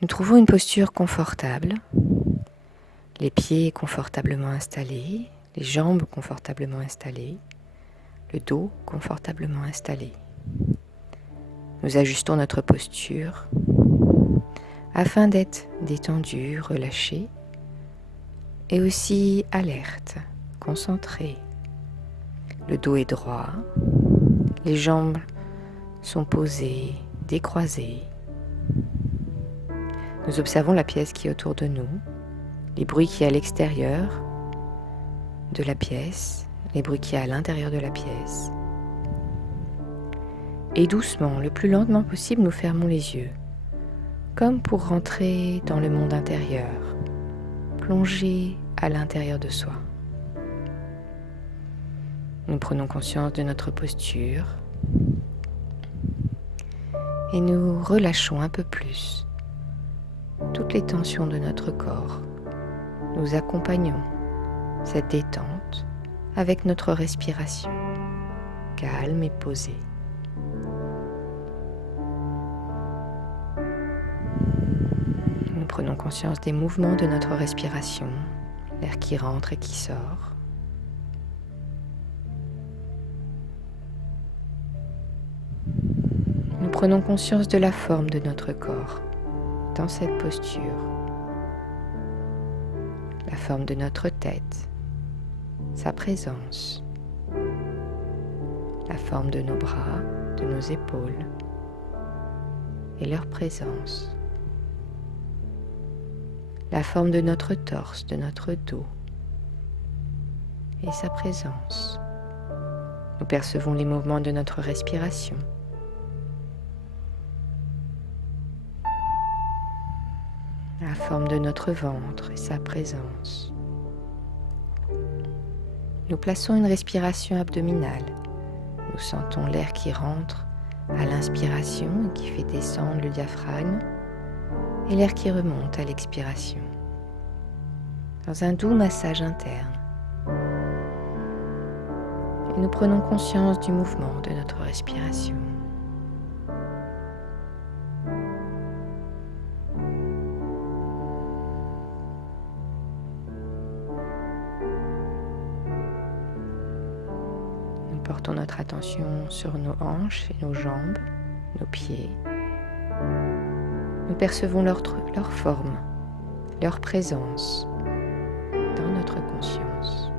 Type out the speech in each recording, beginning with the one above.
Nous trouvons une posture confortable, les pieds confortablement installés, les jambes confortablement installées, le dos confortablement installé. Nous ajustons notre posture afin d'être détendu, relâché et aussi alerte, concentré. Le dos est droit, les jambes sont posées, décroisées. Nous observons la pièce qui est autour de nous, les bruits qui sont à l'extérieur de la pièce, les bruits qui sont à l'intérieur de la pièce. Et doucement, le plus lentement possible, nous fermons les yeux, comme pour rentrer dans le monde intérieur, plonger à l'intérieur de soi. Nous prenons conscience de notre posture et nous relâchons un peu plus toutes les tensions de notre corps. Nous accompagnons cette détente avec notre respiration, calme et posée. Nous prenons conscience des mouvements de notre respiration, l'air qui rentre et qui sort. Nous prenons conscience de la forme de notre corps dans cette posture, la forme de notre tête, sa présence, la forme de nos bras, de nos épaules et leur présence, la forme de notre torse, de notre dos et sa présence. Nous percevons les mouvements de notre respiration. La forme de notre ventre et sa présence. Nous plaçons une respiration abdominale. Nous sentons l'air qui rentre à l'inspiration et qui fait descendre le diaphragme et l'air qui remonte à l'expiration. Dans un doux massage interne. Et nous prenons conscience du mouvement de notre respiration. Nous portons notre attention sur nos hanches et nos jambes, nos pieds. Nous percevons leur forme, leur présence dans notre conscience.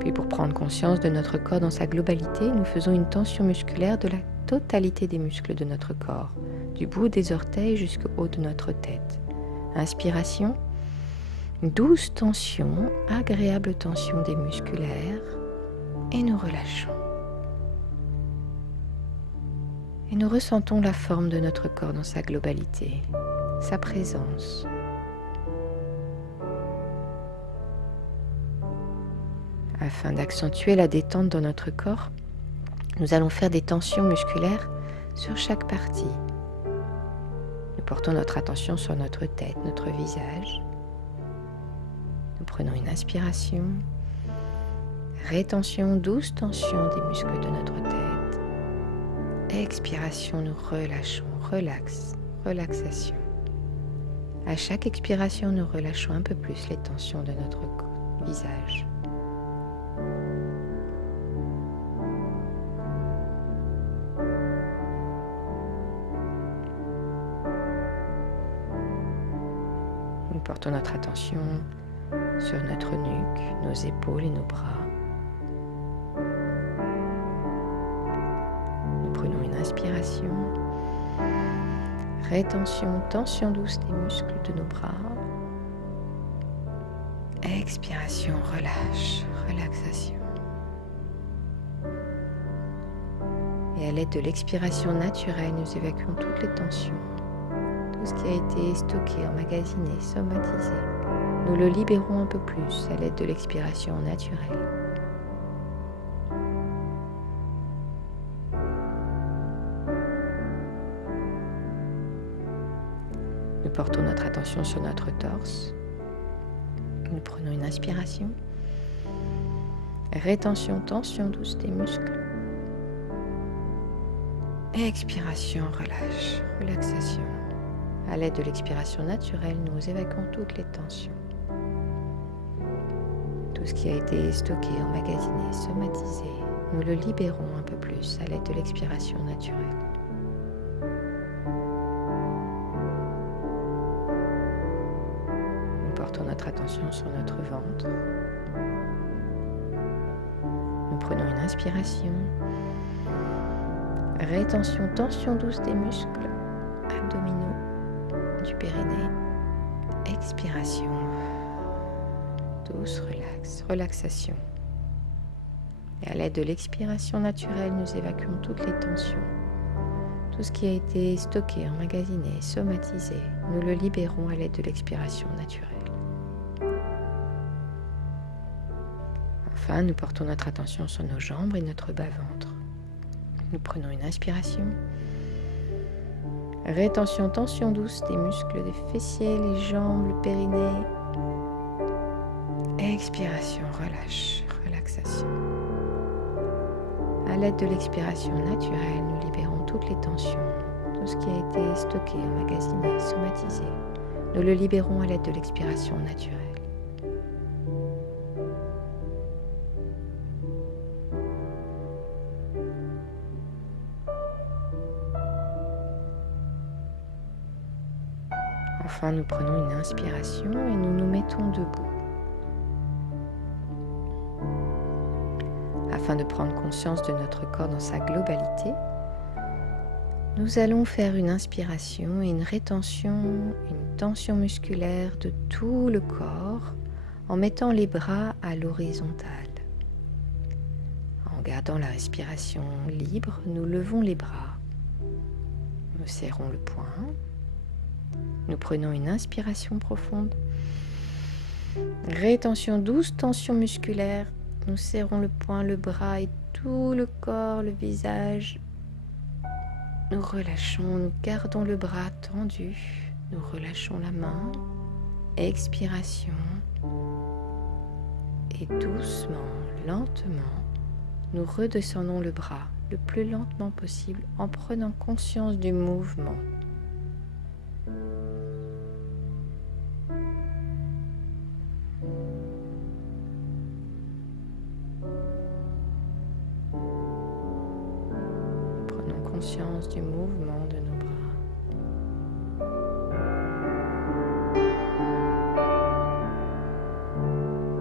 Puis pour prendre conscience de notre corps dans sa globalité, nous faisons une tension musculaire de la totalité des muscles de notre corps, du bout des orteils jusqu'au haut de notre tête. Inspiration, douce tension, agréable tension des musculaires, et nous relâchons. Et nous ressentons la forme de notre corps dans sa globalité, sa présence. Afin d'accentuer la détente dans notre corps, nous allons faire des tensions musculaires sur chaque partie. Nous portons notre attention sur notre tête, notre visage. Nous prenons une inspiration, rétention, douce tension des muscles de notre tête. Expiration, nous relâchons, relaxation. À chaque expiration, nous relâchons un peu plus les tensions de notre visage. Nous portons notre attention sur notre nuque, nos épaules et nos bras. Nous prenons une inspiration, rétention, tension douce des muscles de nos bras. Expiration, relaxation. Et à l'aide de l'expiration naturelle, nous évacuons toutes les tensions. Tout ce qui a été stocké, emmagasiné, somatisé. Nous le libérons un peu plus à l'aide de l'expiration naturelle. Nous portons notre attention sur notre torse. Nous prenons une inspiration. Rétention, tension douce des muscles. Expiration, relâche, relaxation. À l'aide de l'expiration naturelle, nous évacuons toutes les tensions. Tout ce qui a été stocké, emmagasiné, somatisé, nous le libérons un peu plus à l'aide de l'expiration naturelle. Nous portons notre attention sur notre ventre. Nous prenons une inspiration. Rétention, tension douce des muscles abdominaux, du périnée. Expiration. Douce, relaxation. Et à l'aide de l'expiration naturelle, nous évacuons toutes les tensions. Tout ce qui a été stocké, emmagasiné, somatisé, nous le libérons à l'aide de l'expiration naturelle. Enfin, nous portons notre attention sur nos jambes et notre bas-ventre. Nous prenons une inspiration. Rétention, tension douce des muscles des fessiers, les jambes, le périnée. Expiration, relâche, relaxation. À l'aide de l'expiration naturelle, nous libérons toutes les tensions, tout ce qui a été stocké, emmagasiné, somatisé. Nous le libérons à l'aide de l'expiration naturelle. Enfin, nous prenons une inspiration et nous nous mettons debout. Afin de prendre conscience de notre corps dans sa globalité, nous allons faire une inspiration et une rétention, une tension musculaire de tout le corps en mettant les bras à l'horizontale. En gardant la respiration libre, nous levons les bras. Nous serrons le poing. Nous prenons une inspiration profonde. Rétention douce, tension musculaire. Nous serrons le poing, le bras et tout le corps, le visage. Nous relâchons, nous gardons le bras tendu. Nous relâchons la main. Expiration. Et doucement, lentement, nous redescendons le bras le plus lentement possible en prenant conscience du mouvement. Conscience du mouvement de nos bras.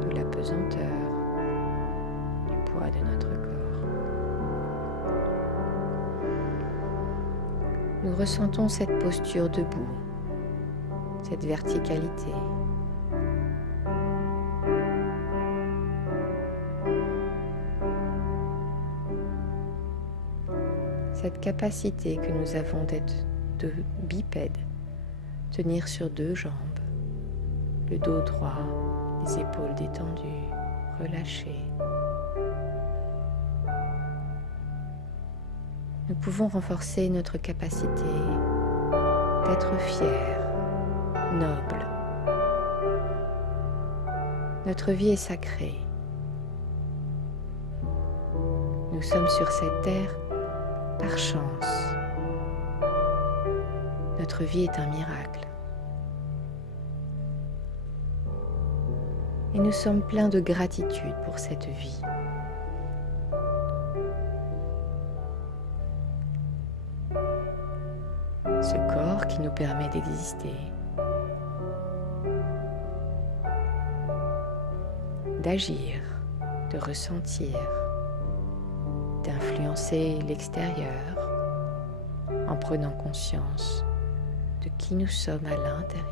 De la pesanteur, du poids de notre corps. Nous ressentons cette posture debout, cette verticalité. Cette capacité que nous avons d'être bipèdes, tenir sur deux jambes, le dos droit, les épaules détendues, relâchées. Nous pouvons renforcer notre capacité d'être fiers, nobles. Notre vie est sacrée. Nous sommes sur cette terre par chance. Notre vie est un miracle. Et nous sommes pleins de gratitude pour cette vie. Ce corps qui nous permet d'exister, d'agir, de ressentir, d'influencer l'extérieur en prenant conscience de qui nous sommes à l'intérieur.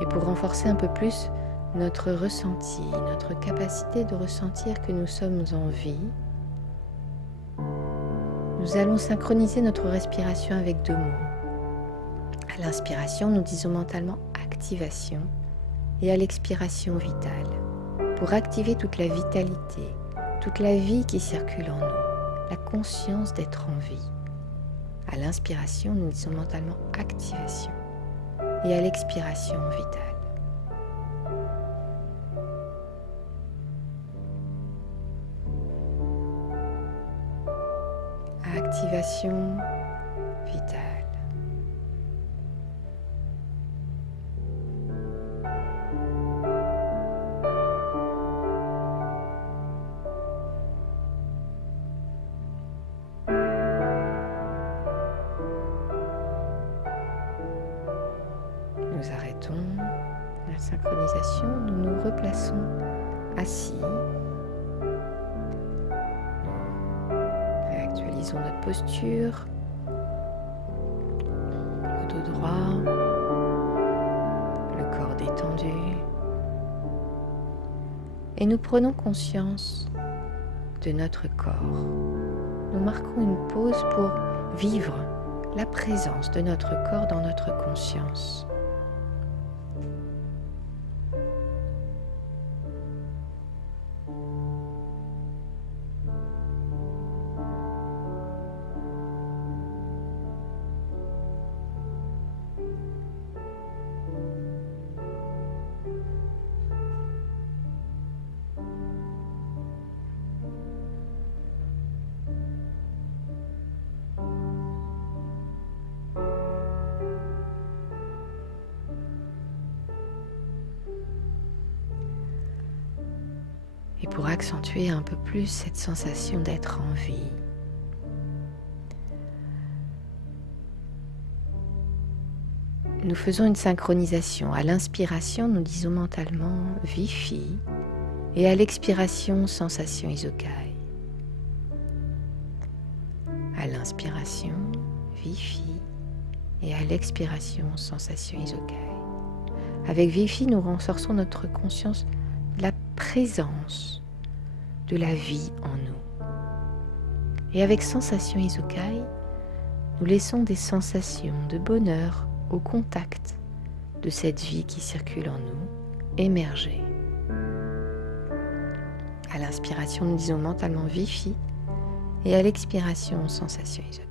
Et pour renforcer un peu plus notre ressenti, notre capacité de ressentir que nous sommes en vie, nous allons synchroniser notre respiration avec deux mots. À l'inspiration, nous disons mentalement activation. Et à l'expiration vitale, pour activer toute la vitalité, toute la vie qui circule en nous, la conscience d'être en vie. À l'inspiration, nous disons mentalement activation et à l'expiration vitale. Activation vitale. Nous arrêtons la synchronisation, nous nous replaçons assis. Nous réactualisons notre posture, le dos droit, le corps détendu. Et nous prenons conscience de notre corps. Nous marquons une pause pour vivre la présence de notre corps dans notre conscience. Et pour accentuer un peu plus cette sensation d'être en vie, nous faisons une synchronisation. À l'inspiration, nous disons mentalement Vifi et à l'expiration, sensation Isokai. À l'inspiration, Vifi et à l'expiration, sensation Isokai. Avec Vifi, nous renforçons notre conscience de la présence de la vie en nous. Et avec sensation Isokai, nous laissons des sensations de bonheur au contact de cette vie qui circule en nous émerger. À l'inspiration, nous disons mentalement Vifi et à l'expiration, sensation Isokai.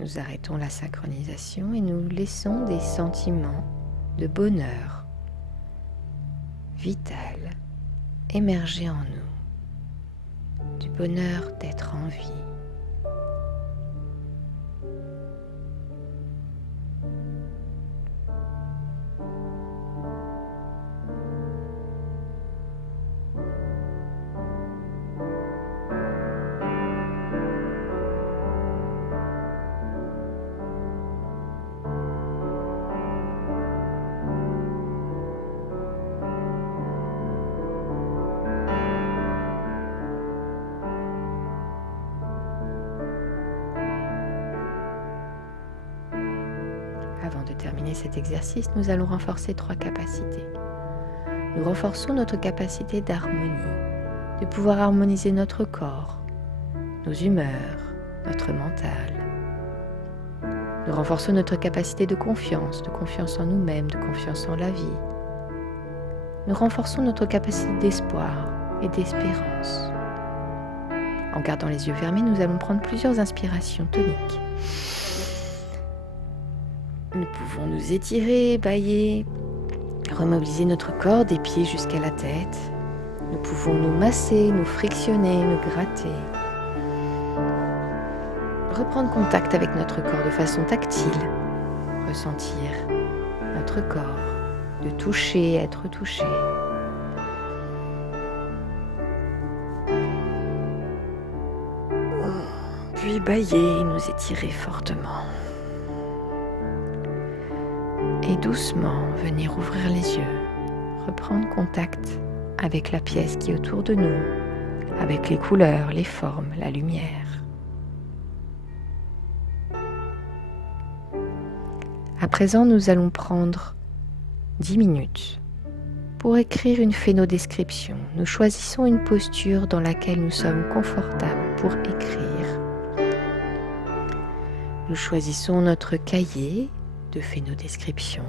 Nous arrêtons la synchronisation et nous laissons des sentiments de bonheur vital émerger en nous, du bonheur d'être en vie. Avant de terminer cet exercice, nous allons renforcer 3 capacités. Nous renforçons notre capacité d'harmonie, de pouvoir harmoniser notre corps, nos humeurs, notre mental. Nous renforçons notre capacité de confiance en nous-mêmes, de confiance en la vie. Nous renforçons notre capacité d'espoir et d'espérance. En gardant les yeux fermés, nous allons prendre plusieurs inspirations toniques. Nous pouvons nous étirer, bâiller, remobiliser notre corps des pieds jusqu'à la tête. Nous pouvons nous masser, nous frictionner, nous gratter. Reprendre contact avec notre corps de façon tactile. Ressentir notre corps, de toucher, être touché. Puis bâiller, nous étirer fortement. Et doucement venir ouvrir les yeux, reprendre contact avec la pièce qui est autour de nous, avec les couleurs, les formes, la lumière. À présent, nous allons prendre 10 minutes pour écrire une phénodescription. Nous choisissons une posture dans laquelle nous sommes confortables pour écrire. Nous choisissons notre cahier de phénodescription.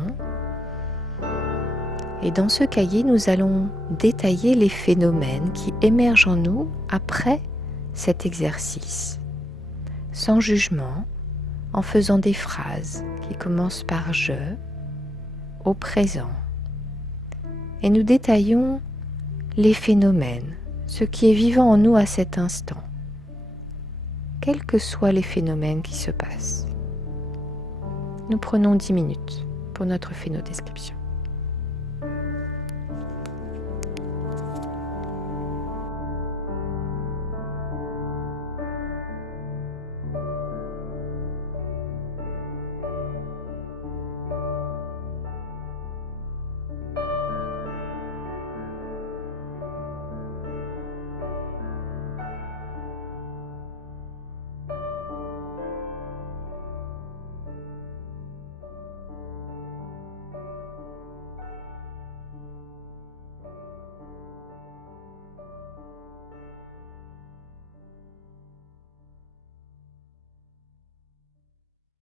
Et dans ce cahier, nous allons détailler les phénomènes qui émergent en nous après cet exercice, sans jugement, en faisant des phrases qui commencent par « je » au présent. Et nous détaillons les phénomènes, ce qui est vivant en nous à cet instant, quels que soient les phénomènes qui se passent. Nous prenons 10 minutes pour notre phénodescription.